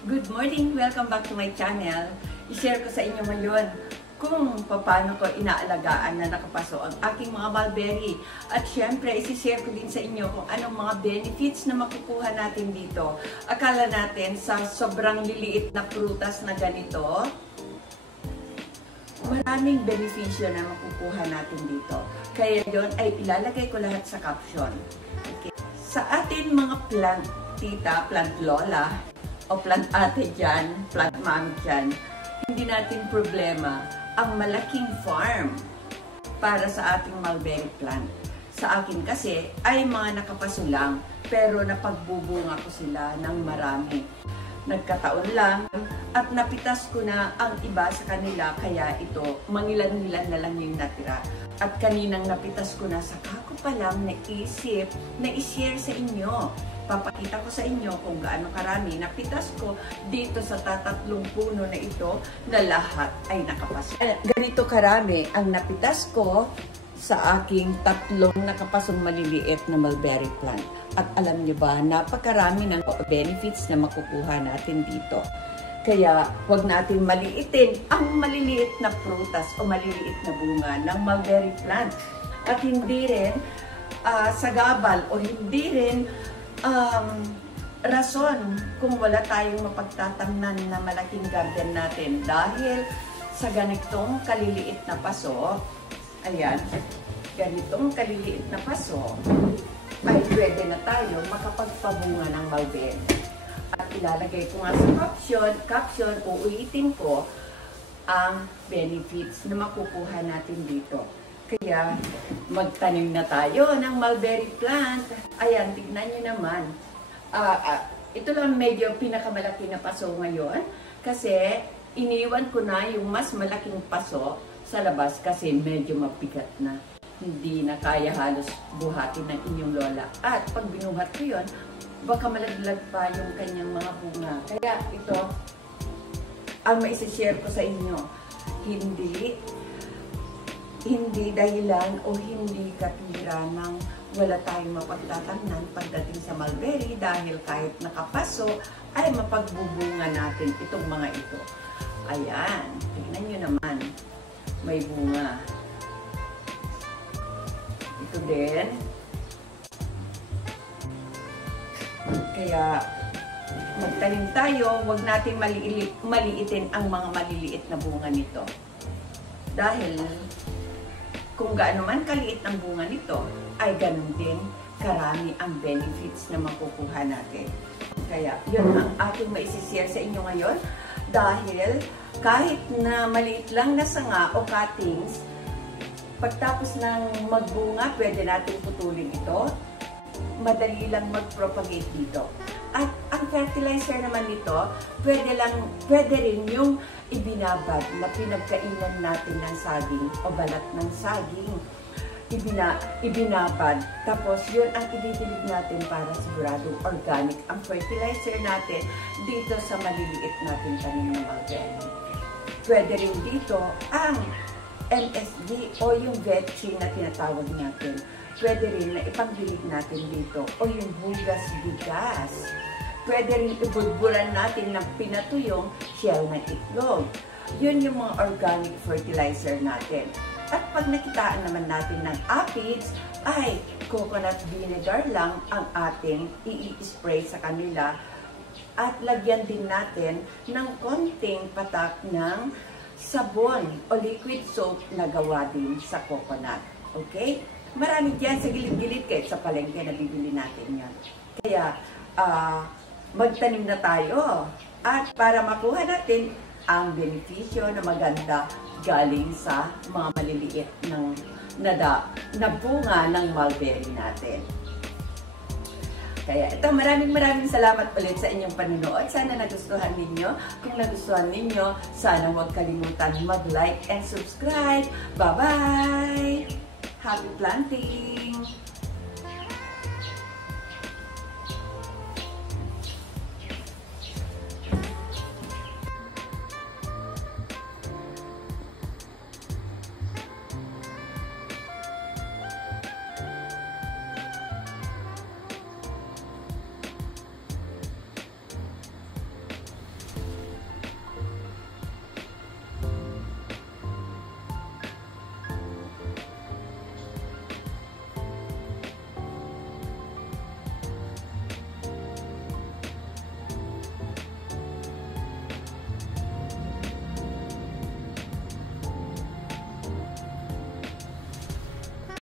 Good morning! Welcome back to my channel. I-share ko sa inyo ngayon kung paano ko inaalagaan na nakapaso ang aking mga mulberry. At syempre, isi-share ko din sa inyo kung anong mga benefits na makukuha natin dito. Akala natin sa sobrang liliit na prutas na ganito, maraming benepisyo na makukuha natin dito. Kaya yon ay ilalagay ko lahat sa caption. Okay. Sa atin mga plant tita, plant lola, o plant ate dyan, plant mami dyan, hindi natin problema ang malaking farm para sa ating mulberry plant. Sa akin kasi ay mga nakapaso lang, pero napagbubunga ko sila ng marami. Nagkataon lang at napitas ko na ang iba sa kanila, kaya ito, mangilan-ngilan na lang yung natira. At kaninang napitas ko na, saka ko palang naisip na i-share sa inyo. Papakita ko sa inyo kung gaano karami napitas ko dito sa tatatlong puno na ito na lahat ay nakapaso. Ganito karami ang napitas ko sa aking tatlong nakapasong maliliit na mulberry plant. At alam niyo ba, napakarami ng benefits na makukuha natin dito. Kaya huwag natin maliitin ang maliliit na prutas o maliliit na bunga ng mulberry plant. At hindi rin sagabal o hindi rin rason kung wala tayong mapagtatamnan na malaking garden natin. Dahil sa ganitong kaliliit na paso, ayan, ganitong kaliliit na paso, ay pwede na tayo makapagpabunga ng mulberry. At ilalagay ko nga sa caption, uulitin ko ang benefits na makukuha natin dito. Kaya magtanim na tayo ng mulberry plant. Ayan, tignan nyo naman. Ito lang medyo pinakamalaki na paso ngayon kasi iniwan ko na yung mas malaking paso sa labas kasi medyo mabigat na. Hindi na kaya halos buhatin ng inyong lola. At pag binuhat ko yun, baka malaglag pa yung kanyang mga bunga. Kaya ito, ang maisishare ko sa inyo, hindi dahilan o hindi katwira ng wala tayong mapagtatamnan pagdating sa mulberry dahil kahit nakapaso ay mapagbubunga natin itong mga ito. Ayan, tingnan nyo naman, may bunga. Ito din. Kaya magtanim tayo, huwag natin maliitin ang mga maliliit na bunga nito. Dahil kung gaano man kaliit ang bunga nito, ay ganun din karami ang benefits na makukuha natin. Kaya yun ang aking maisishare sa inyo ngayon. Dahil kahit na maliit lang na sanga o cuttings, pagtapos ng magbunga, pwede natin putulin ito. Madali lang mag-propagate dito. At ang fertilizer naman nito, pwede rin yung ibinabad na pinagkainan natin ng saging o balat ng saging. Ibinabad. Tapos yun ang ididilig natin para siguradong organic ang fertilizer natin dito sa maliliit natin tanim ng mulberry. Pwede rin dito ang MSG o yung vetchi na tinatawag natin. Pwede rin na ipangdilig natin dito o yung bugas-bigas. Pwede rin ibulburan natin ng pinatuyong shell ng itlog. Yun yung mga organic fertilizer natin. At pag nakitaan naman natin ng aphids, ay coconut vinegar lang ang ating i-spray sa kanila. At lagyan din natin ng konting patak ng sabon o liquid soap na gawa din sa coconut. Okay? Marami dyan sa gilid-gilid kahit sa palengke na bibili natin yan. Kaya, magtanim na tayo. At para makuha natin ang benepisyo na maganda galing sa mga maliliit na bunga ng mulberry natin. Kaya ito, maraming salamat ulit sa inyong panunood. Sana nagustuhan ninyo. Kung nagustuhan ninyo, sana huwag kalimutan mag-like and subscribe. Bye-bye! Happy planting!